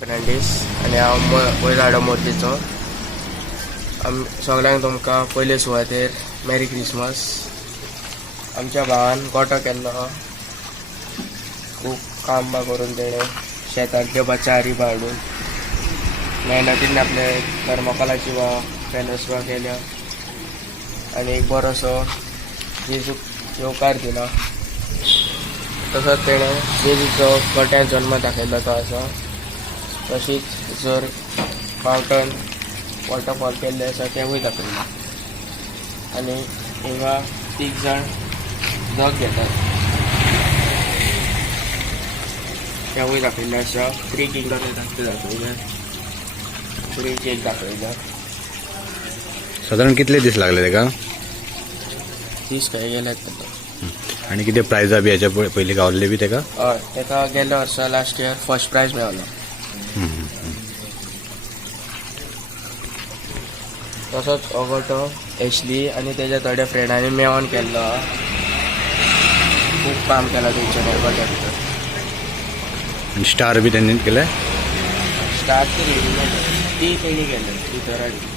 फर्नांडीस आणि हांव वयर मोरजेचो. सगळ्यांक तुमकां पयले सुवातेर मेरी क्रिसमस. आमच्या भावान गोठो केल्लो, खूब काम करून तेणें शेतांतल्यो चारी हाडून मेहनतीन आपले थर्मोकोलाची पॅनल्स केल्या आनी एक बरोसो जेजूक येवकार दिला. तसोच तेणें जेजूचो गोठ्यान जल्म दाखयल्लो तो आसा. तशीच जर फावंटन वॉटरफॉल केल्ले आसा तेवूय दाखयला. आनी हिंगा 3 जाण जग घेतात तेवूय दाखयल्ले आसा. 3 किंगडम दाखयले, 3 केक दाखयला. साधारण कितले दीस लागले तेका? दीस काय गेलेत. आणि किती प्रायझा बी हेच्या पयलीं गावल्ले बी तेका? हय, तेका गेल्या वर्सा लास्ट इयर फर्स्ट प्रायज मेळ्ळो. तसोच हो गोठो एशली आनी तेज्या थोड्या फ्रेंडांनी मेळोन केल्लो. खूब काम केलां तेंच्यानी गोठ्या भितर. आणि स्टार बी त्यांनी केले? स्टार ती रेडीमेड ती तेणी केल्ली ती तर हाडली.